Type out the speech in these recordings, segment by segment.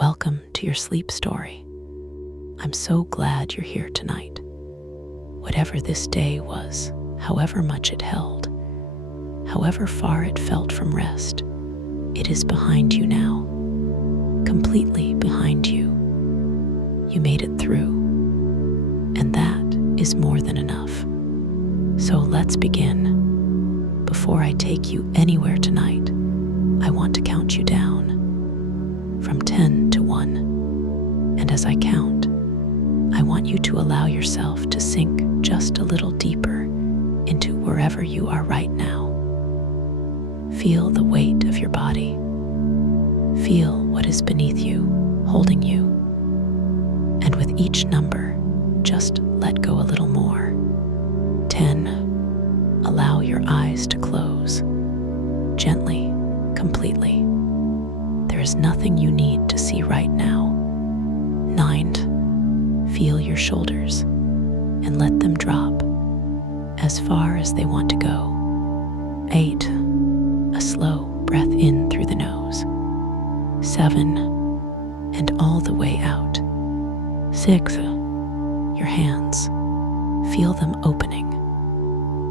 Welcome to your sleep story. I'm so glad you're here tonight. Whatever this day was, however much it held, however far it felt from rest, it is behind you now, completely behind you. You made it through, and that is more than enough. So let's begin. Before I take you anywhere tonight, I want to count you down from 10 to 1. And as I count, I want you to allow yourself to sink just a little deeper into wherever you are right now. Feel the weight of your body. Feel what is beneath you, holding you. And with each number, just let go a little more. 10. Allow your eyes to close. Gently, completely. There is nothing you need to see right now. 9. Feel your shoulders and let them drop as far as they want to go. 8. A slow breath in through the nose. 7. And all the way out. 6. Your hands. Feel them opening.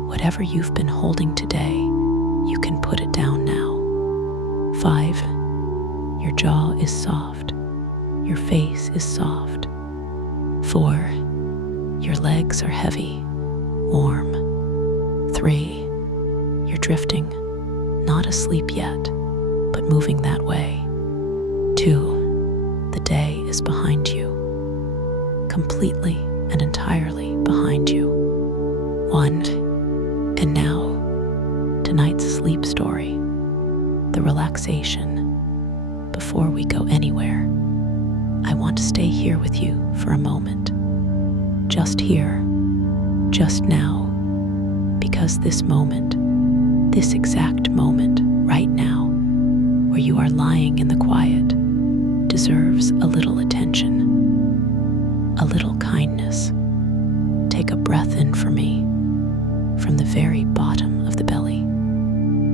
Whatever you've been holding today, you can put it down now. 5. Your jaw is soft. Your face is soft. 4. Your legs are heavy, warm. 3. You're drifting, not asleep yet, but moving that way. 2. The day is behind you, completely and entirely behind you. 1. And now, tonight's sleep story, the relaxation. Before we go anywhere, I want to stay here with you for a moment. Just here, just now, because this moment, this exact moment right now, where you are lying in the quiet, deserves a little attention, a little kindness. Take a breath in for me, from the very bottom of the belly.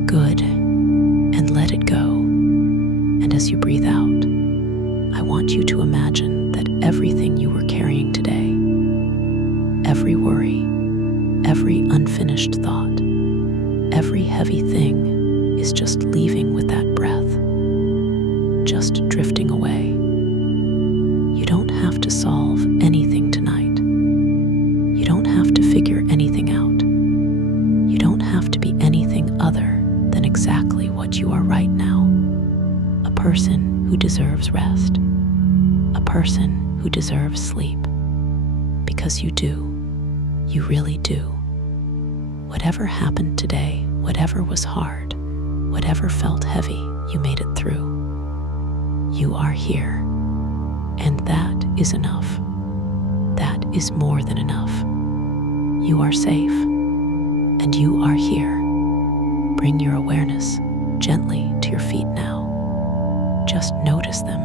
Good, and let it go. And as you breathe out, I want you to imagine that everything you were carrying today, every worry, every unfinished thought, every heavy thing is just leaving with that breath, just drifting away. You don't have to solve anything tonight. You don't have to figure anything out. You don't have to be anything other than exactly what you are right now. A person who deserves rest. A person who deserves sleep. Because you do. You really do. Whatever happened today, whatever was hard, whatever felt heavy, you made it through. You are here. And that is enough. That is more than enough. You are safe. And you are here. Bring your awareness gently to your feet now. Just notice them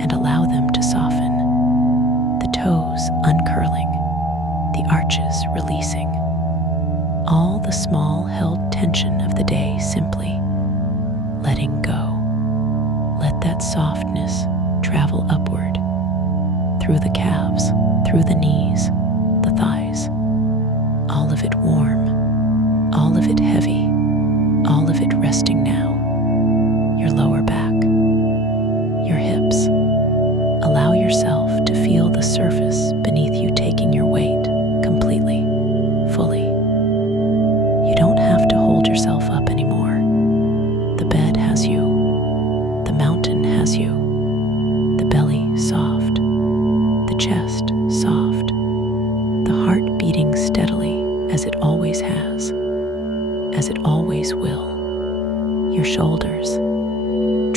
and allow them to soften. The toes uncurling, the arches releasing. All the small held tension of the day simply letting go. Let that softness travel upward, through the calves, through the knees, the thighs. All of it warm, all of it heavy, all of it resting now. Your lower back, your hips. Allow yourself to feel the surface beneath you taking your weight completely, fully. You don't have to hold yourself up anymore. The bed has you. The mountain has you. The belly soft. The chest soft. The heart beating steadily as it always has, as it always will. Your shoulders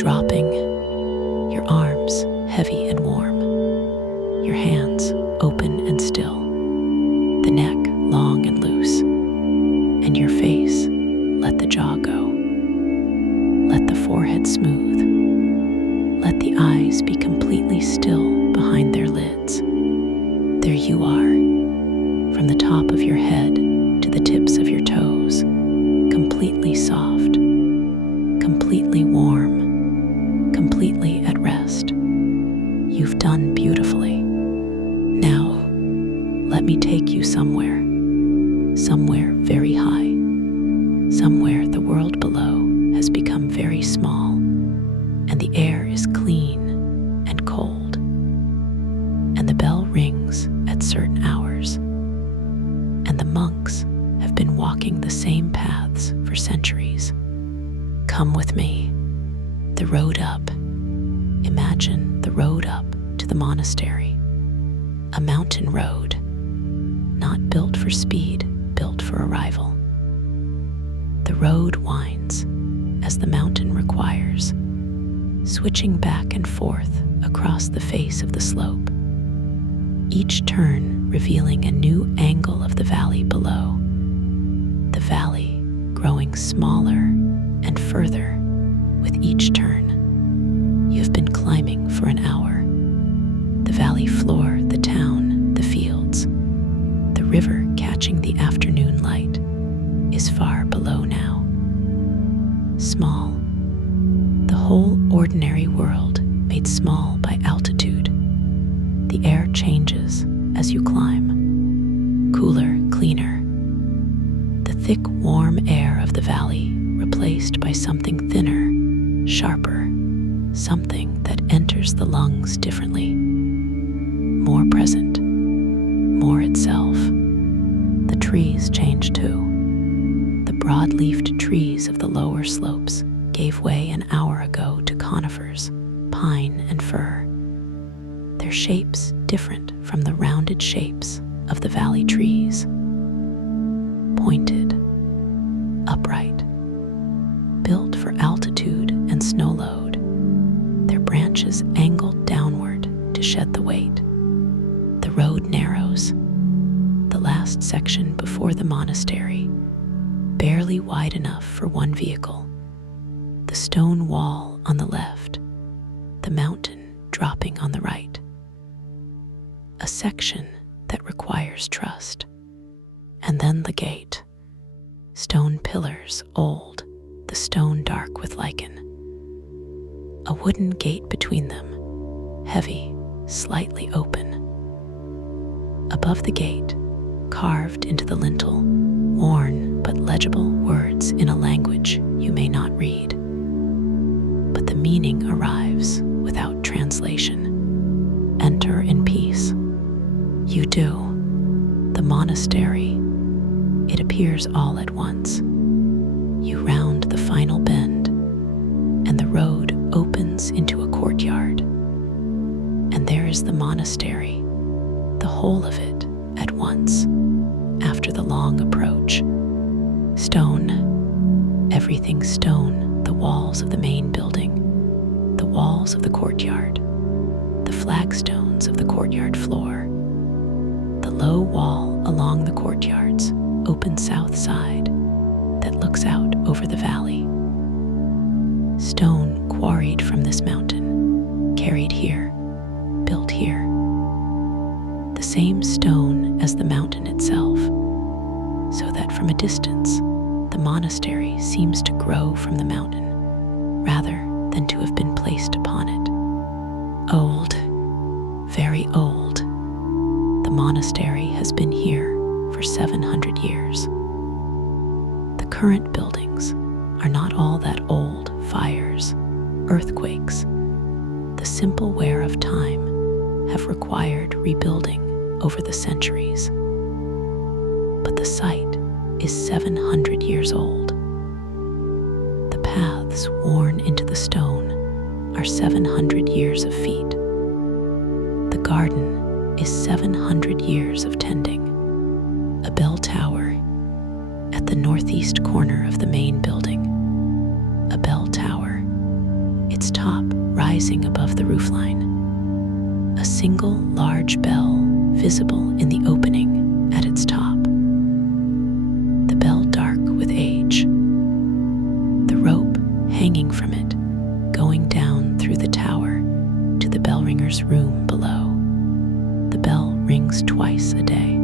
dropping, your arms heavy and warm, your hands open and still, the neck long and loose, and your face, let the jaw go. Let the forehead smooth. Let the eyes be completely still behind their lids. There you are, from the top of your head to the tips of your toes, completely soft, completely warm, completely at rest. You've done beautifully. Now, let me take you somewhere very high, somewhere the world below has become very small, and the air is clean and cold, and the bell rings at certain hours, and the monks have been walking the same paths for centuries. Come with me. The road up. Imagine the road up to the monastery. A mountain road, not built for speed, built for arrival. The road winds as the mountain requires, switching back and forth across the face of the slope, each turn revealing a new angle of the valley below. The valley growing smaller and further with each turn. You've been climbing for an hour. The valley floor, the town, the fields, the river catching the afternoon light is far below now. Small, the whole ordinary world made small by altitude. The air changes as you climb, cooler, cleaner. The thick, warm air of the valley replaced by something thinner, sharper, something that enters the lungs differently, more present, more itself. The trees change too. The broad-leafed trees of the lower slopes gave way an hour ago to conifers, pine and fir, their shapes different from the rounded shapes of the valley trees. Pointed, upright, built for altitude and snow load, their branches angled downward to shed the weight. The road narrows, the last section before the monastery, barely wide enough for one vehicle. The stone wall on the left, the mountain dropping on the right. A section that requires trust. And then the gate. Stone pillars, old, the stone dark with lichen. A wooden gate between them, heavy, slightly open. Above the gate, carved into the lintel, worn but legible words in a language you may not read. But the meaning arrives without translation. Enter in peace. You do. The monastery. It appears all at once. You round the final bend, and the road opens into a courtyard. And there is the monastery, the whole of it at once, after the long approach. Stone, everything stone, the walls of the main building, the walls of the courtyard, the flagstones of the courtyard floor, the low wall along the courtyard's open south side that looks out over the valley. Stone quarried from this mountain, carried here, built here. The same stone as the mountain itself, so that from a distance, the monastery seems to grow from the mountain, rather than to have been placed upon it. Old, very old. The monastery has been here for 700 years. The current buildings are not all that old. Fires, earthquakes, the simple wear of time have required rebuilding over the centuries. But the site is 700 years old. The paths worn into the stone are 700 years of feet. The garden is 700 years of tending. A bell tower at the northeast corner of the main building. A bell tower, its top rising above the roofline. A single large bell visible in the opening at its top. The bell dark with age. The rope hanging from it, going down through the tower to the bell ringer's room below. The bell rings twice a day,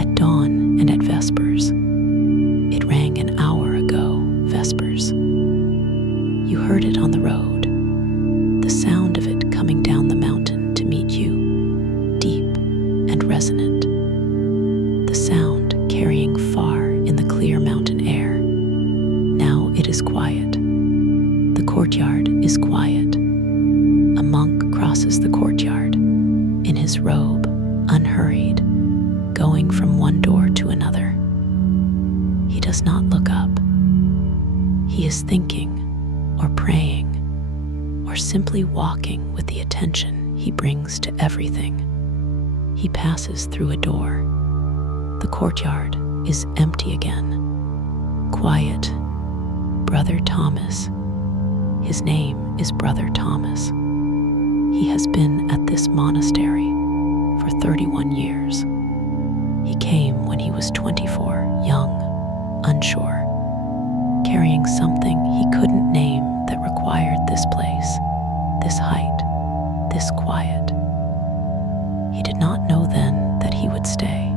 at dawn and at vespers. It rang an hour ago, vespers. You heard it on the road, the sound of it coming down the mountain. crosses the courtyard, in his robe, unhurried, going from one door to another. He does not look up. He is thinking, or praying, or simply walking with the attention he brings to everything. He passes through a door. The courtyard is empty again. Quiet. Brother Thomas. His name is Brother Thomas. He has been at this monastery for 31 years. He came when he was 24, young, unsure, carrying something he couldn't name that required this place, this height, this quiet. He did not know then that he would stay.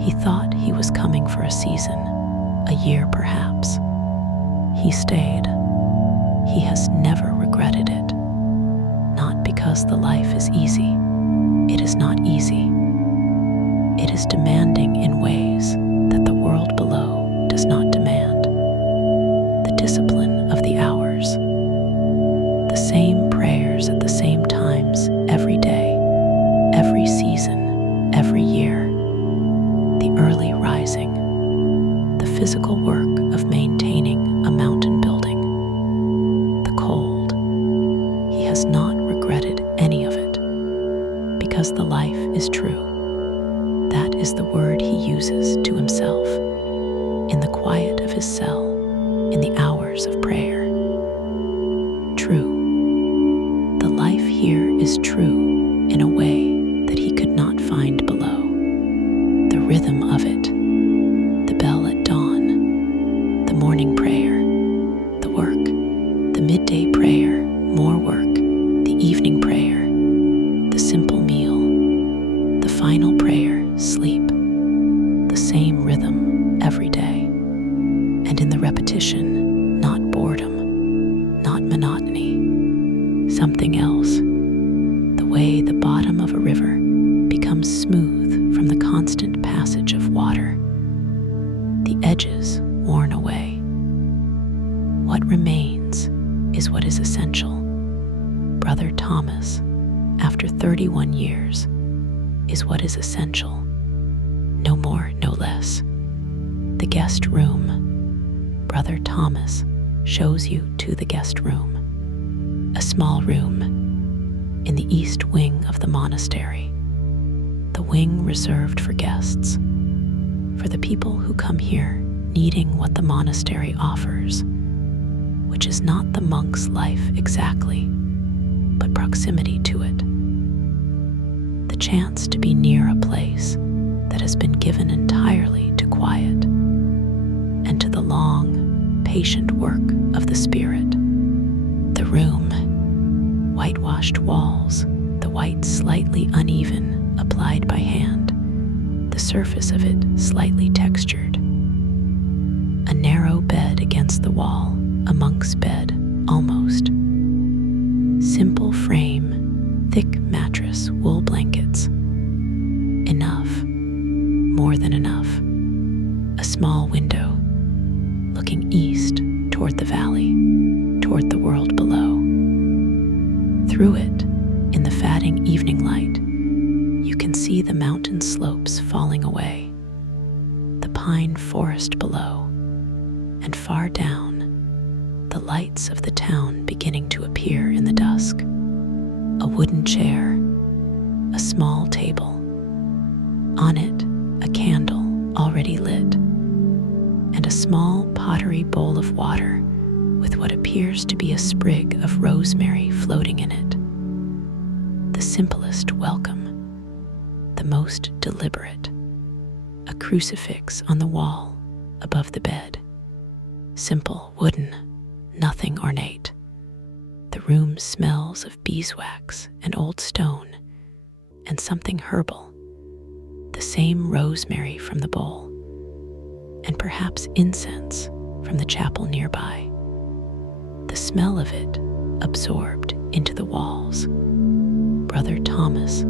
He thought he was coming for a season, a year perhaps. He stayed. He has never regretted it. Not because the life is easy. It is not easy. It is demanding in ways that the world below does not demand. The discipline of the hours. The same prayers at the same times every day, every season, every year. The early rising. The physical work of maintaining a mountain building. The cold. He has not regretted any of it, because the life is true. That is the word he uses to himself, in the quiet of his cell, in the hours of prayer. True. The life here is true in a way that he could not find below. The rhythm of it, the bell at dawn, the morning prayer, the work, the midday prayer, more work, the evening prayer, the simple meal, the final prayer, sleep, the same rhythm every day. And in the repetition, not boredom, not monotony, something else, the way the bottom of a river becomes smooth from the constant passage of water, the edges worn away. What remains is what is essential. Brother Thomas, after 31 years, is what is essential. No more, no less. The guest room. Brother Thomas shows you to the guest room. A small room in the east wing of the monastery. The wing reserved for guests, for the people who come here needing what the monastery offers, which is not the monk's life exactly, but proximity to it. The chance to be near a place that has been given entirely to quiet and to the long, patient work of the spirit. The room, whitewashed walls, the white slightly uneven, applied by hand, the surface of it slightly textured. A narrow bed against the wall, a monk's bed, almost. Simple frame, thick mattress, wool blankets. Enough, more than enough. A small window, looking east toward the valley, toward the world below. Through it, in the fading evening light, you can see the mountain slopes falling away, the pine forest below, and far down, the lights of the town beginning to appear in the dusk. A wooden chair, a small table. On it, a candle already lit, and a small pottery bowl of water with what appears to be a sprig of rosemary floating in it. The simplest welcome, the most deliberate. A crucifix on the wall above the bed. Simple, wooden, nothing ornate. The room smells of beeswax and old stone and something herbal. The same rosemary from the bowl, and perhaps incense from the chapel nearby. The smell of it absorbed into the walls. Brother Thomas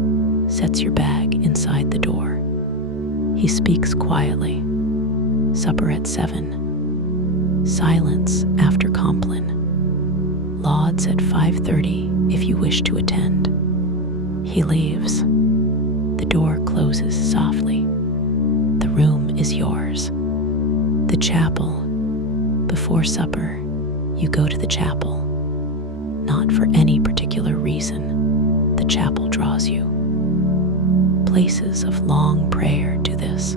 sets your bag inside the door. He speaks quietly. Supper at 7. Silence after Compline. Lauds at 5:30 if you wish to attend. He leaves. The door closes softly. The room is yours. The chapel. Before supper, you go to the chapel. Not for any particular reason, the chapel draws you. Places of long prayer do this.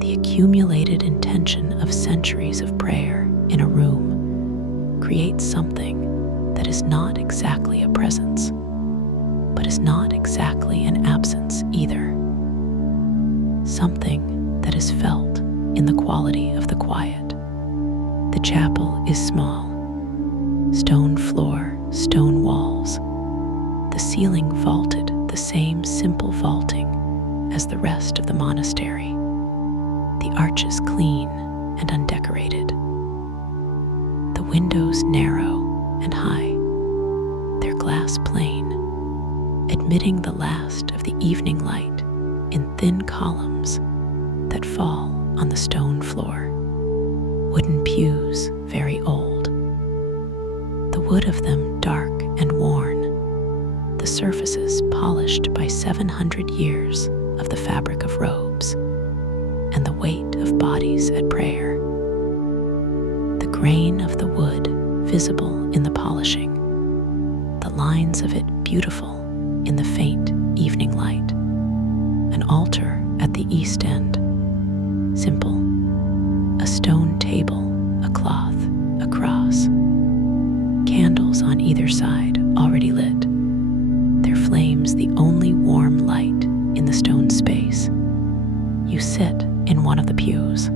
The accumulated intention of centuries of prayer in a room creates something that is not exactly a presence, but is not exactly an absence either. Something that is felt in the quality of the quiet. The chapel is small. Stone floor, stone walls. The ceiling vaulted the same simple vaulting as the rest of the monastery. The arches clean and undecorated. The windows narrow and high, their glass plain, admitting the last of the evening light in thin columns that fall on the stone floor. Wooden pews, very old. The wood of them dark and worn, the surfaces polished by 700 years of the fabric of robes and the weight of bodies at prayer. The grain of the wood visible in the polishing, the lines of it beautiful in the faint evening light. An altar at the east end, simple, a stone table, a cloth, a cross, candles on either side already lit, their flames the only warm light in the stone space. You sit in one of the pews.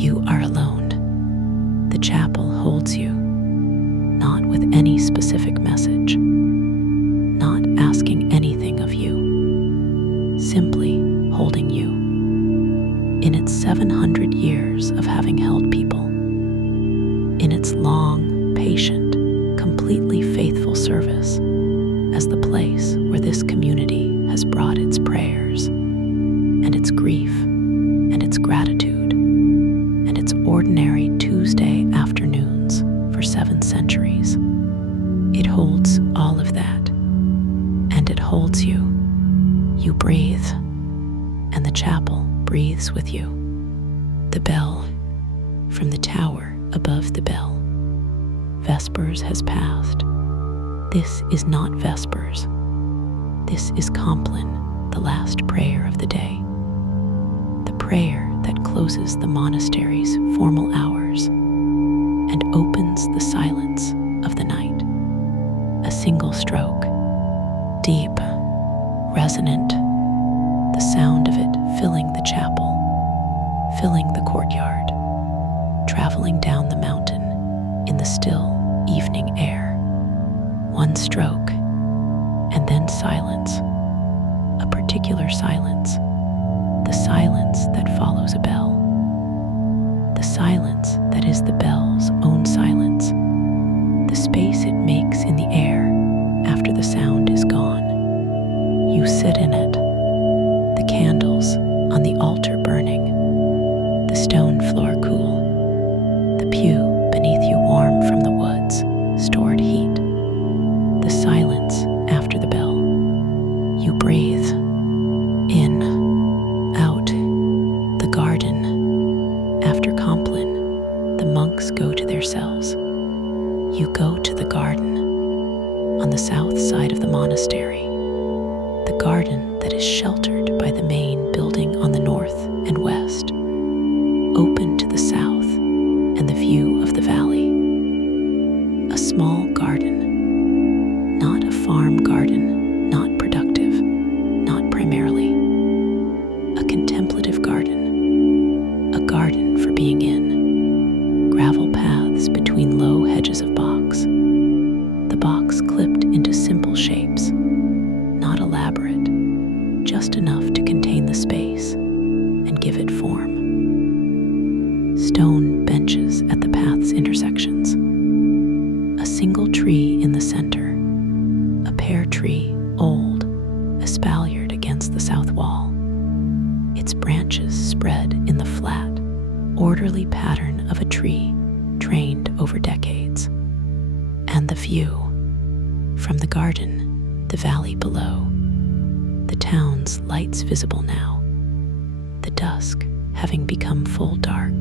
You are alone. The chapel holds you, not with any specific message, not asking anything of you, simply holding you. In its 700 years of having held people, in its long, patient, completely faithful service as the place where this community has brought its prayers and its grief and its gratitude and its ordinary Tuesday afternoons for 7 centuries. It holds all of that, and it holds you. You breathe, and the chapel breathes with you. The bell from the tower above the bell. Vespers has passed. This is not Vespers. This is Compline, the last prayer of the day. The prayer that closes the monastery's formal hours and opens the silence of the night. A single stroke, deep, resonant, the sound of it filling the chapel, filling the courtyard, traveling down the mountain in the still evening air. One stroke, and then silence, a particular silence, the silence that follows a bell, the silence that is the bell's own silence, the space it makes in the air after the sound is gone. You sit in it, the candles on the altar burning, the stone floor cool, the pew beneath you warm from the woods, stored heat, the silence after the bell. You breathe, in, out, the garden. After Compline, the monks go to their cells. You go to the garden on the south side of the monastery, the garden that is sheltered by the main building on the north and west, open to the south and the view of the valley. A small garden, not a farm garden, not productive, not primarily. A contemplative garden, a garden for being in. Gravel paths between low hedges of box. The box clipped into simple shapes, not elaborate, just enough to contain the space and give it form. Stone benches at the path's intersections. A single tree in the center, a pear tree, old, espaliered against the south wall. Its branches spread in the flat, orderly pattern of a tree trained over decades. And the view, From the garden, the valley below, the town's lights visible now, the dusk having become full dark.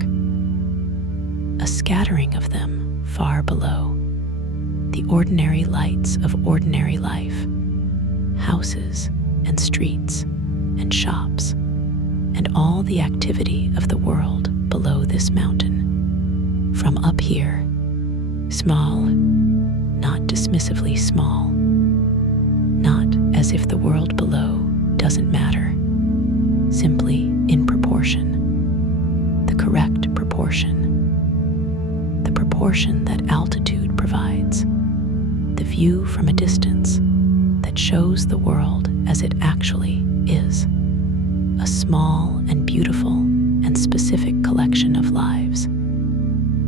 A scattering of them far below, the ordinary lights of ordinary life, houses and streets and shops, and all the activity of the world below this mountain. From up here, small, not dismissively small, not as if the world below doesn't matter, simply in proportion, the correct proportion, the proportion that altitude provides, the view from a distance that shows the world as it actually is, a small and beautiful and specific collection of lives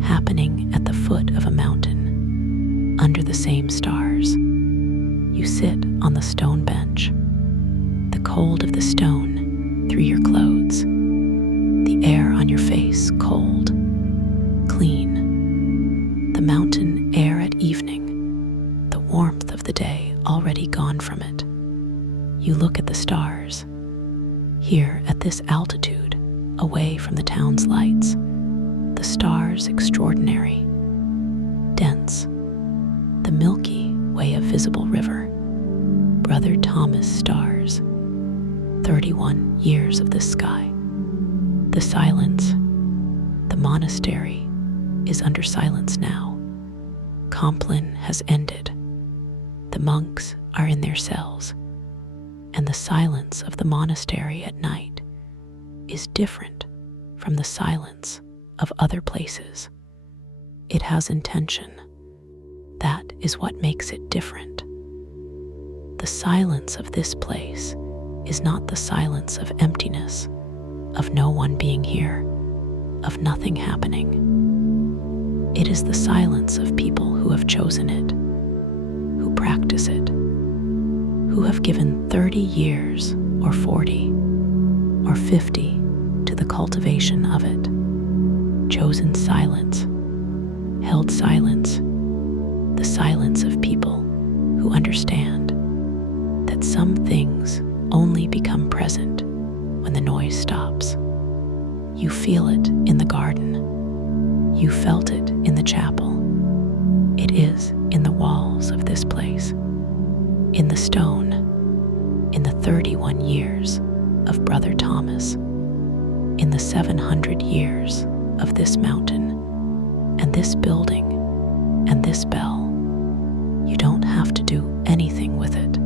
happening at the foot of a mountain, under the same stars. You sit on the stone bench, the cold of the stone through your clothes, the air on your face cold, clean, the mountain air at evening, the warmth of the day already gone from it. You look at the stars. Here at this altitude, away from the town's lights, the stars extraordinary, dense, the Milky Way of visible river, Brother Thomas stars, 31 years of this sky. The silence, the monastery is under silence now. Compline has ended. The monks are in their cells, and the silence of the monastery at night is different from the silence of other places. It has intention. That is what makes it different. The silence of this place is not the silence of emptiness, of no one being here, of nothing happening. It is the silence of people who have chosen it, who practice it, who have given 30 years or 40 or 50 to the cultivation of it, chosen silence, held silence, the silence of people who understand that some things only become present when the noise stops. You feel it in the garden. You felt it in the chapel. It is in the walls of this place, in the stone, in the 31 years of Brother Thomas, in the 700 years of this mountain, and this building, and this bell. You don't have to do anything with it.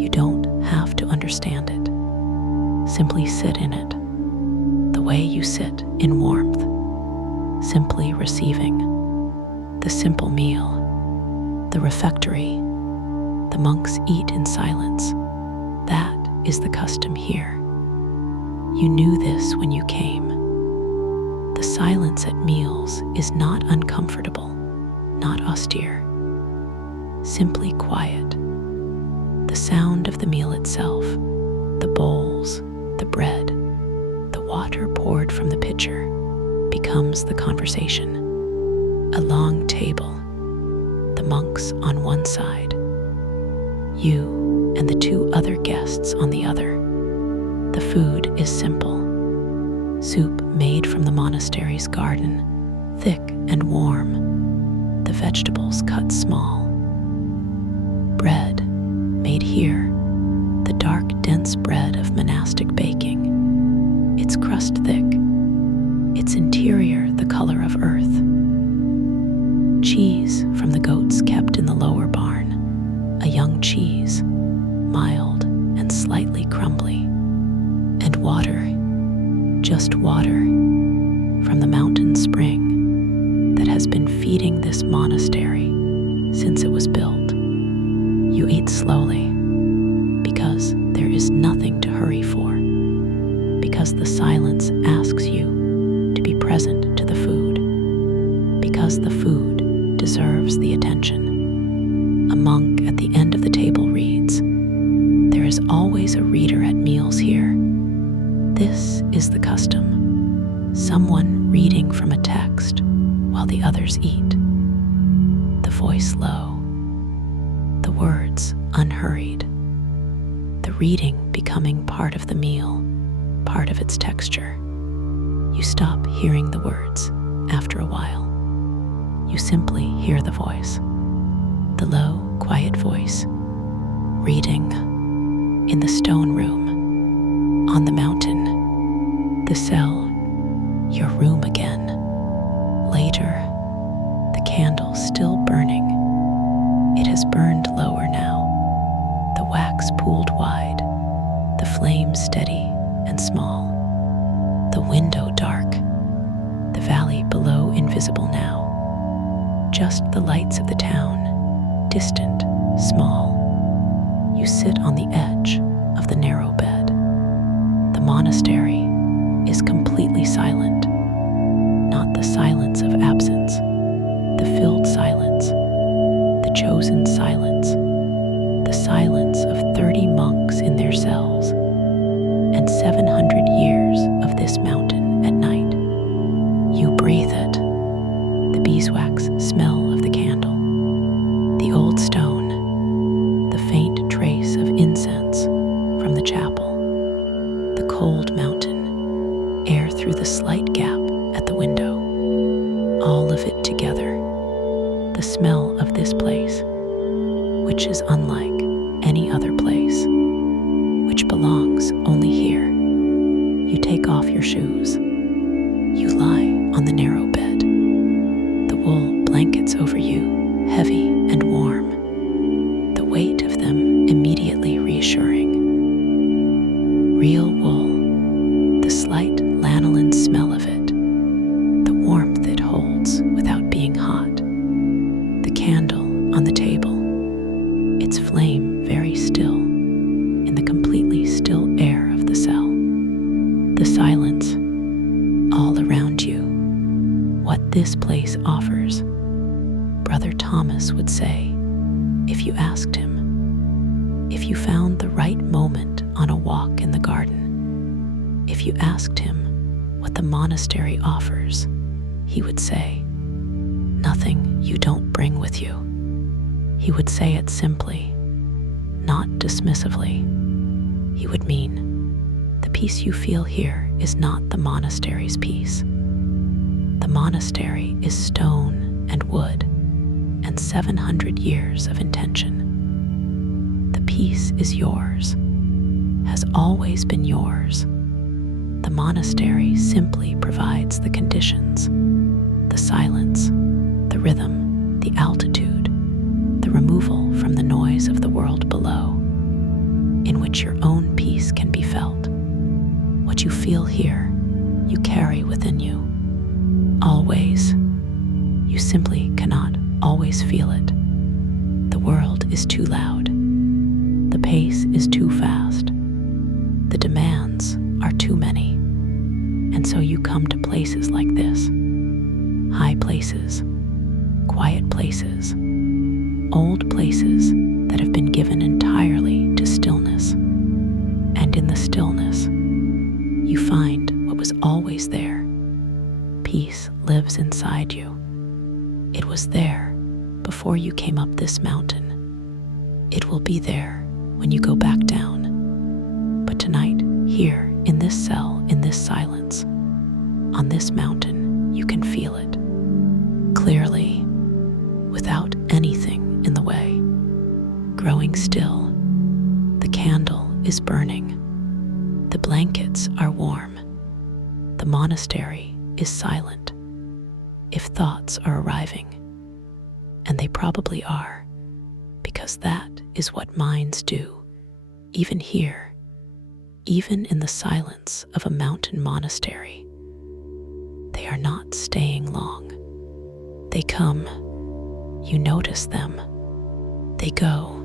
You don't have to understand it. Simply sit in it, the way you sit in warmth, simply receiving the simple meal, the refectory. The monks eat in silence. That is the custom here. You knew this when you came. The silence at meals is not uncomfortable, not austere, simply quiet. The sound of the meal itself, the bowls, the bread, the water poured from the pitcher, becomes the conversation. A long table, the monks on one side, you and the two other guests on the other. The food is simple. Soup made from the monastery's garden, thick and warm. The vegetables cut small. Bread made here, the dark, dense bread of monastic baking. Its crust thick, its interior the color of earth. Cheese from the goats kept in the lower barn, a young cheese, mild and slightly crumbly. And water, just water, from the mountain spring that has been feeding this monastery since it was built. You eat slowly, because there is nothing to hurry for, because the silence asks you to be present to the food, because the food deserves the attention. A monk at the end of the table reads. There is always a reader at meals here. This is the custom. Someone reading from a text while the others eat. The voice low. The unhurried, the reading becoming part of the meal, part of its texture. You stop hearing the words after a while. You simply hear the voice, the low, quiet voice, reading in the stone room, on the mountain, the cell, your room again. Later, the candle still burning. It has burned lower now, the wax pooled wide, the flame steady and small, the window dark, the valley below invisible now, just the lights of the town, distant, small. You sit on the edge of the narrow bed. The monastery is completely silent, not the silence of absence, the filled silence, the chosen silence, the silence of 30 monks in their cells, and 700 years of this mountain at night. You breathe it, the beeswax smell of the candle, the old stone, the faint trace of incense from the chapel, the cold mountain, air through the slight gap at the window, all of it together, the smell of this place, which is unlike any other place, which belongs only here. You take off your shoes. You lie on the narrow bed. The wool blankets over you, heavy and warm, the weight of them immediately reassuring. Real wool, the slight lanolin smell of it, the warmth it holds without being hot, the candle on the table, its flame very still in the completely still air of the cell, the silence all around you. What this place offers, Brother Thomas would say if you asked him, if you found the right moment on a walk in the garden, if you asked him what the monastery offers, he would say, nothing you don't bring with you. He would say it simply, not dismissively. He would mean, the peace you feel here is not the monastery's peace. The monastery is stone and wood and 700 years of intention. The peace is yours, has always been yours. The monastery simply provides the conditions, the silence, the rhythm, the altitude, the removal from the noise of the world below, in which your own peace can be felt. What you feel here, you carry within you. Always. You simply cannot always feel it. The world is too loud. The pace is too fast. The demands are too many. And so you come to places like this. High places, quiet places, old places that have been given entirely to stillness. And in the stillness, you find what was always there. Peace lives inside you. It was there before you came up this mountain. It will be there when you go back down. But tonight, here, in this cell, in this silence, on this mountain, you can feel it clearly, without anything in the way. Growing still, the candle is burning. The blankets are warm. The monastery is silent. If thoughts are arriving, and they probably are, because that is what minds do, even here, even in the silence of a mountain monastery. They are not staying long. They come, you notice them. They go,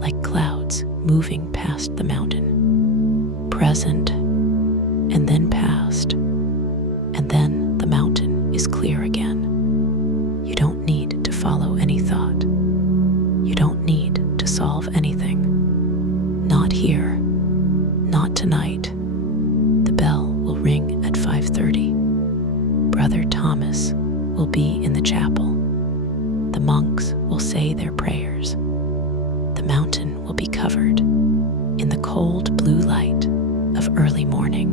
like clouds moving past the mountain, present, and then past, and then the mountain is clear again. You don't need to follow any thought. You don't need to solve anything. Not here, not tonight. The bell will ring at 5:30. Brother Thomas will be in the chapel. The monks will say their prayers. The mountain be covered in the cold blue light of early morning.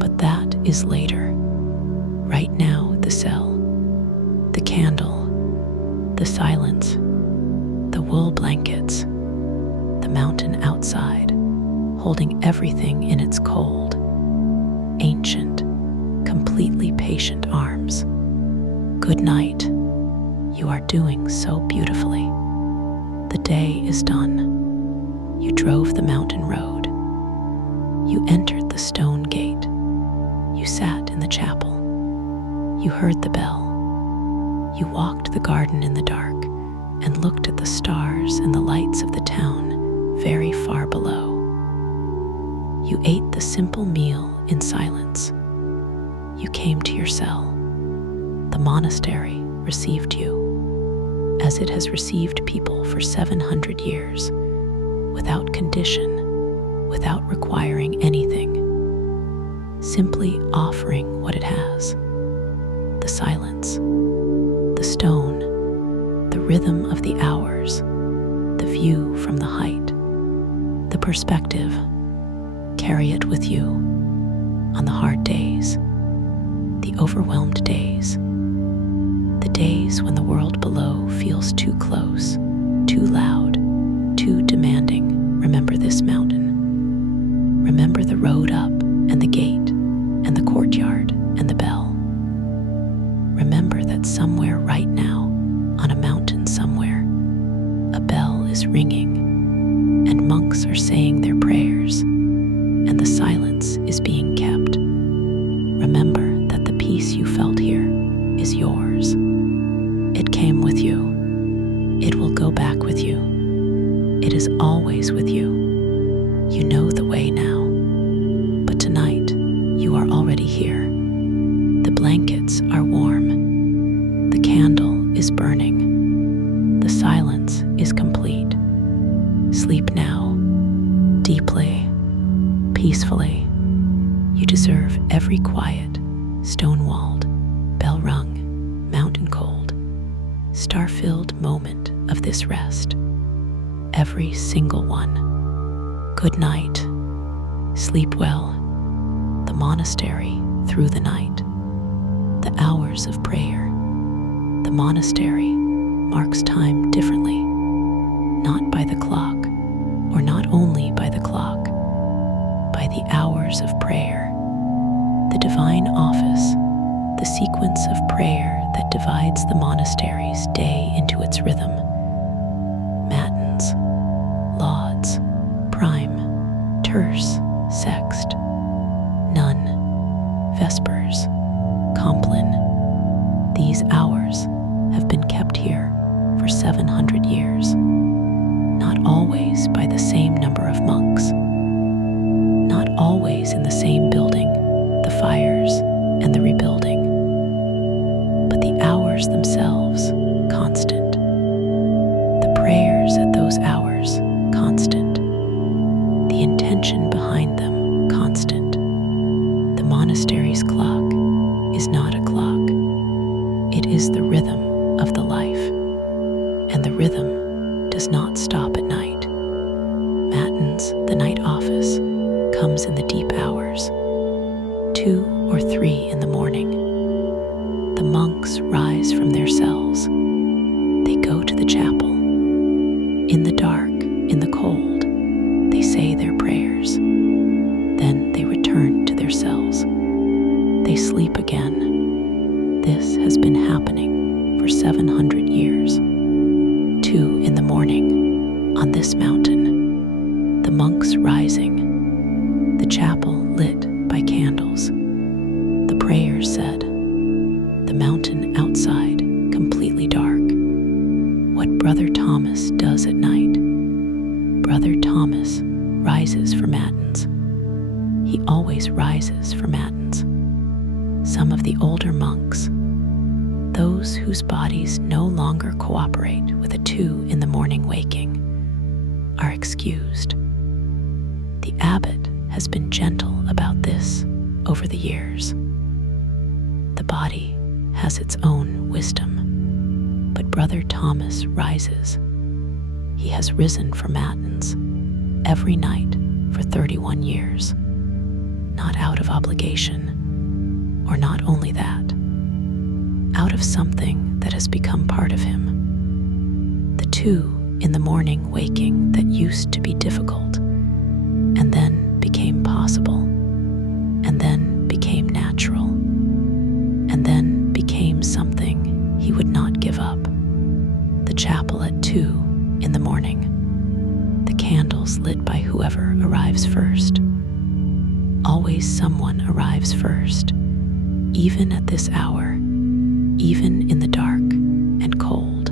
But that is later. Right now, the cell, the candle, the silence, the wool blankets, the mountain outside, holding everything in its cold, ancient, completely patient arms. Good night. You are doing so beautifully. The day is done. You drove the mountain road. You entered the stone gate. You sat in the chapel. You heard the bell. You walked the garden in the dark and looked at the stars and the lights of the town very far below. You ate the simple meal in silence. You came to your cell. The monastery received you, as it has received people for 700 years, without condition, without requiring anything, simply offering what it has: the silence, the stone, the rhythm of the hours, the view from the height, the perspective. Carry it with you on the hard days, the overwhelmed days, the days when the world below feels too close, too loud, too demanding. Remember this mountain. Remember the road up and the gate and the courtyard and the bell. Remember that somewhere right now, on a mountain somewhere, a bell is ringing and monks are saying their prayers and the silence is being kept. Remember that the peace you felt here is yours. It came with you. It will go back with you. It is always with you. You know the way now. But tonight, you are already here. The blankets are warm. The candle is burning. The silence is complete. Sleep now, deeply, peacefully. You deserve every quiet, stone-walled, bell-rung, mountain-cold, star-filled moment of this rest. Every single one. Good night. Sleep well. The monastery through the night. The hours of prayer. The monastery marks time differently, not by the clock, or not only by the clock, by the hours of prayer. The divine office, the sequence of prayer that divides the monastery's day into its rhythm. Matins, lauds, prime, terce, sext, nun, vespers, compline. These hours have been kept here for 700 years, not always by the same number of monks, not always in the same building, the fires and the rebuilding, but the hours themselves constant, the prayers at those hours constant, the intention behind them constant. The monastery's clock is not a clock. It is the rhythm of the life, and the rhythm does not stop at night. Matins, the night office, comes in the deep hours, 2 or 3 in the morning. The monks rise from their cells. They go to the chapel. In the dark, in the cold, they say their prayers. Then they return to their cells. They sleep again. This has been happening for 700 years. 2 in the morning, on this mountain, the monks rising, the chapel lit by candles, the prayers said, the mountain outside completely dark. What Brother Thomas does at night. Brother Thomas rises for matins. He always rises for matins. Some of the older monks, those whose bodies no longer cooperate with a 2 in the morning waking, are excused. The abbot has been gentle about this over the years. The body has its own wisdom, but Brother Thomas rises. he has risen for matins every night for 31 years, not out of obligation, or not only that, out of something that has become part of him. The 2 in the morning waking that used to be difficult, and then became possible, and then became natural, and then became something he would not give up. The chapel at 2 in the morning, the candles lit by whoever arrives first. Always someone arrives first, even at this hour, even in the dark and cold.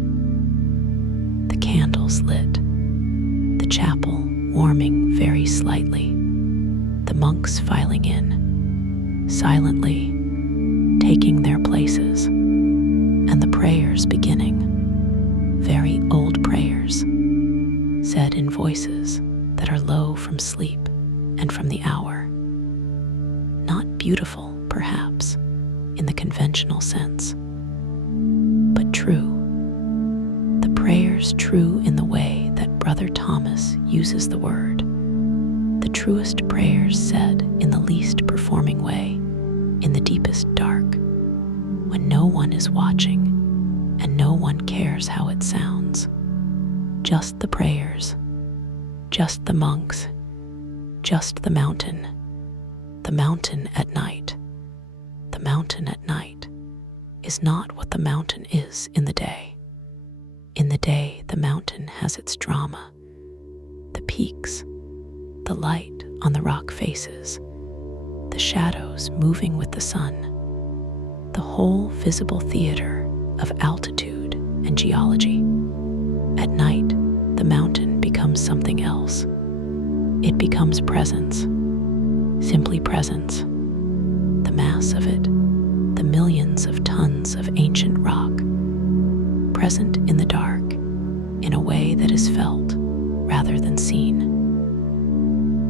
The candles lit, the chapel warming very slightly, the monks filing in, silently taking their places, and the prayers beginning, very old prayers, said in voices that are low from sleep and from the hour. Not beautiful, perhaps, in the conventional sense, but true. The prayers true in the way that Brother Thomas uses the word. The truest prayers said in the least performing way, in the deepest dark, when no one is watching and no one cares how it sounds. Just the prayers, just the monks, just the mountain at night. The mountain at night is not what the mountain is in the day. In the day, the mountain has its drama, the peaks, the light on the rock faces, the shadows moving with the sun, the whole visible theater of altitude and geology. At night, the mountain becomes something else. It becomes presence, simply presence. The mass of it, the millions of tons of ancient rock, present in the dark in a way that is felt rather than seen.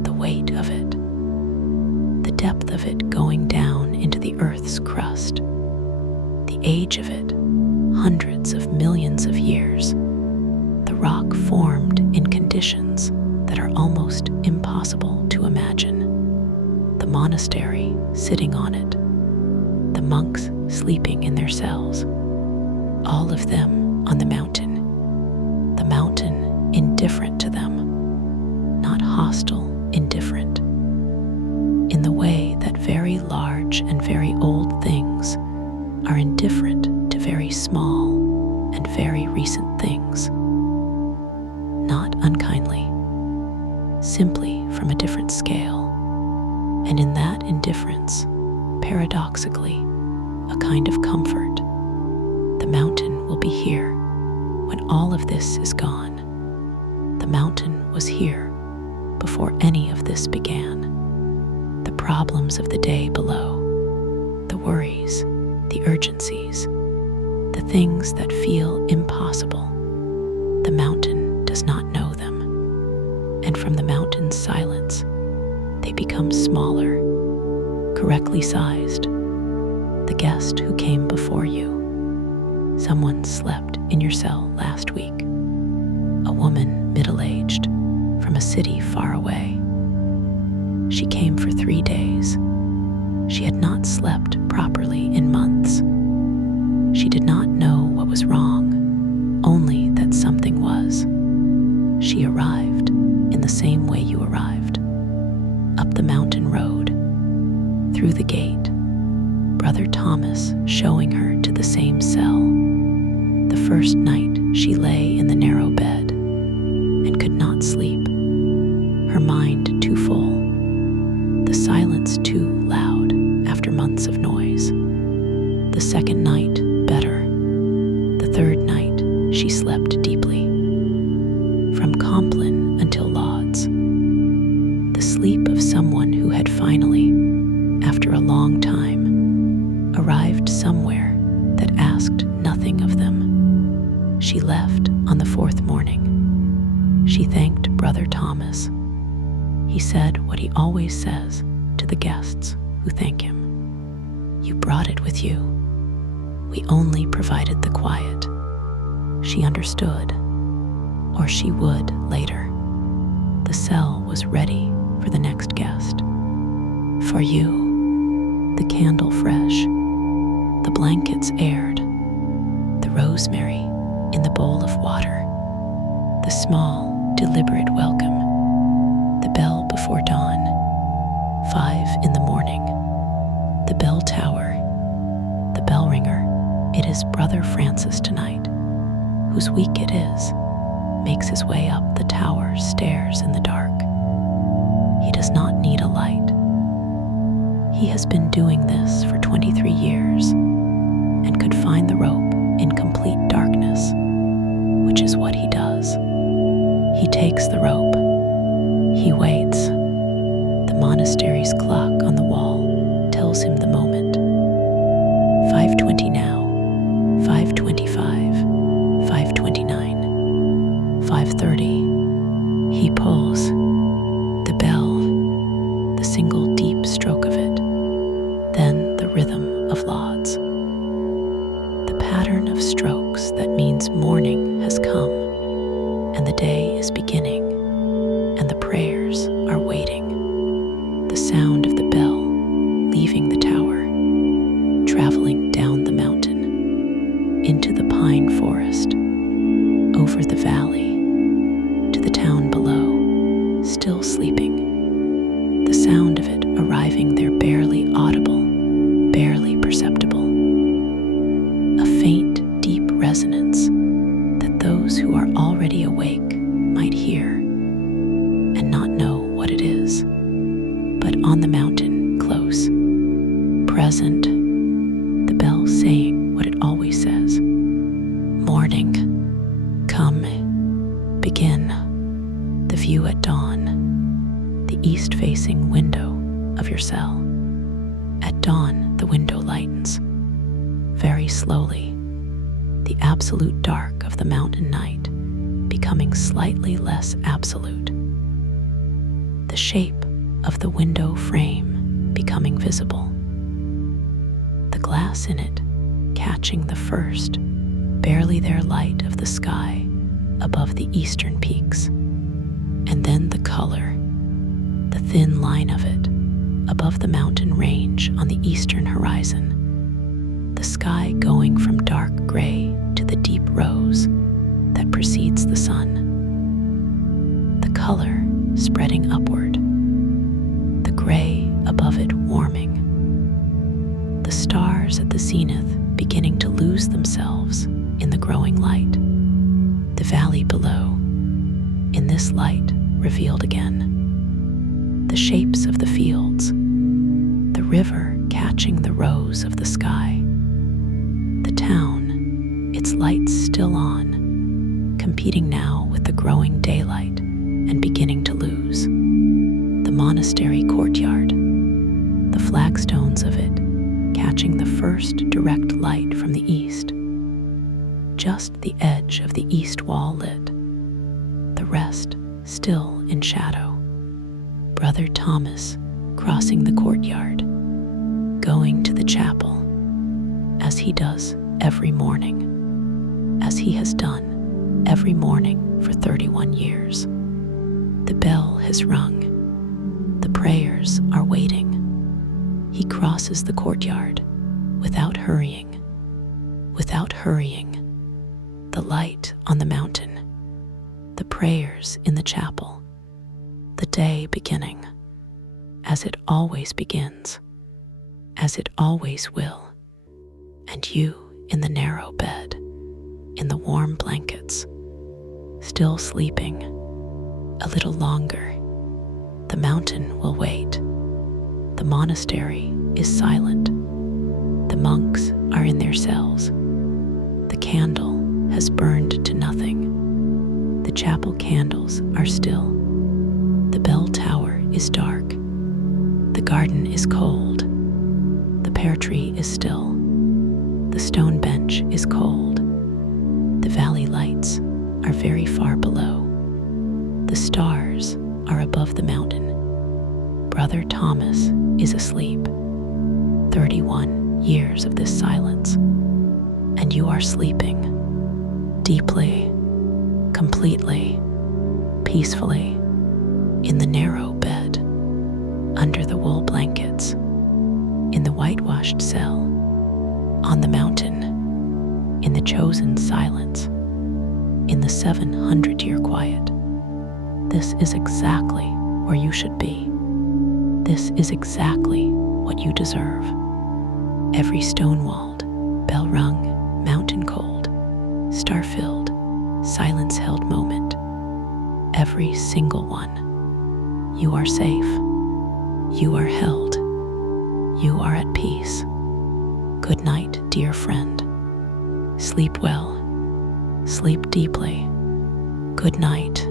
The weight of it, the depth of it going down into the earth's crust, the age of it, hundreds of millions of years, the rock formed in conditions that are almost impossible to imagine. The monastery sitting on it, the monks sleeping in their cells, all of them on the mountain indifferent to them, not hostile, indifferent, in the way that very large and very old things are indifferent to very small and very recent things. Not unkindly, simply from a different scale, and in that indifference, paradoxically, a kind of comfort. The mountain will be here when all of this is gone. The mountain was here before any of this began. The problems of the day below, the worries, the urgencies, the things that feel impossible, the mountain does not know them. And from the mountain's silence, they become smaller, correctly sized. The guest who came before you, someone slept in your cell last week, a woman middle-aged from a city far away. She came for 3 days. She had not slept properly in months. She did not know what was wrong, only that something was. She arrived in the same way you arrived, up the mountain road, through the gate, Brother Thomas showing her to the same cell. The first night she lay in the narrow bed and could not sleep, her mind too full, the silence too loud after months of noise. The second night, better. The third night, she slept deeply. From Compline until Lodz. The sleep of someone who had finally, after a long time, arrived somewhere that asked nothing of them. She left on the 4th morning. She thanked Brother Thomas. He said what he always says to the guests who thank him. You brought it with you. We only provided the quiet. She understood. or she would later. The cell was ready for the next guest. For you, the candle fresh, the blankets aired, the rosemary in the bowl of water, the small, deliberate welcome, the bell before dawn, 5 in the morning, the bell tower, the bell ringer. It is Brother Francis tonight, whose week it is, makes his way up the tower stairs in the dark. He does not need a light. He has been doing this for 23 years and could find the rope in complete darkness, which is what he does. He takes the rope. He waits. The monastery's clock on the wall tells him the moment. 5:20 now, 5:25, 5:29, 5:30. He pulls the bell, the single deep stroke of it, then the rhythm of lauds. The pattern of strokes that means morning has come, and the day is beginning, and the prayers are waiting. The sound of the bell leaving the tower, traveling down the mountain, into the pine forest, over the valley, to the town below, still sleeping. The sound of it arriving there barely audible, barely perceptible. A faint, deep resonance that those who are already awake might hear and not know what it is. But on the mountain, close, present, the bell saying what it always says. Morning, come, begin. The view at dawn, the east-facing window of your cell. At dawn, the window lightens. Very slowly, the absolute dark of the mountain night becoming slightly less absolute. The shape of the window frame becoming visible. The glass in it catching the first, barely there light of the sky above the eastern peaks. And then the color, the thin line of it, above the mountain range on the eastern horizon. The sky going from dark gray to the deep rose that precedes the sun. The color spreading upward, the gray above it warming. The stars at the zenith beginning to lose themselves in the growing light. The valley below, in this light revealed again. The shapes of the fields, the river catching the rose of the sky. The town, its lights still on, competing now with the growing daylight and beginning to lose. The monastery courtyard, the flagstones of it catching the first direct light from the east. Just the edge of the east wall lit, the rest still in shadow. Brother Thomas crossing the courtyard, going to the chapel, as he does every morning, as he has done every morning for 31 years. The bell has rung. The prayers are waiting. He crosses the courtyard without hurrying. Without hurrying. The light on the mountain. The prayers in the chapel. The day beginning. As it always begins. As it always will. And you in the narrow bed. In the warm blankets. Still sleeping. A little longer. The mountain will wait. The monastery is silent. The monks are in their cells. The candle has burned to nothing. The chapel candles are still. The bell tower is dark. The garden is cold. The pear tree is still. The stone bench is cold. The valley lights are very far below. The stars are above the mountain. Brother Thomas is asleep. 31 years of this silence. And you are sleeping deeply, completely, peacefully, in the narrow bed, under the wool blankets, in the whitewashed cell, on the mountain, in the chosen silence, in the 700-year quiet. This is exactly where you should be. This is exactly what you deserve. Every stone-walled, bell-rung, mountain-cold, star-filled, silence-held moment. Every single one. You are safe. You are held. You are at peace. Good night, dear friend. Sleep well. Sleep deeply. Good night.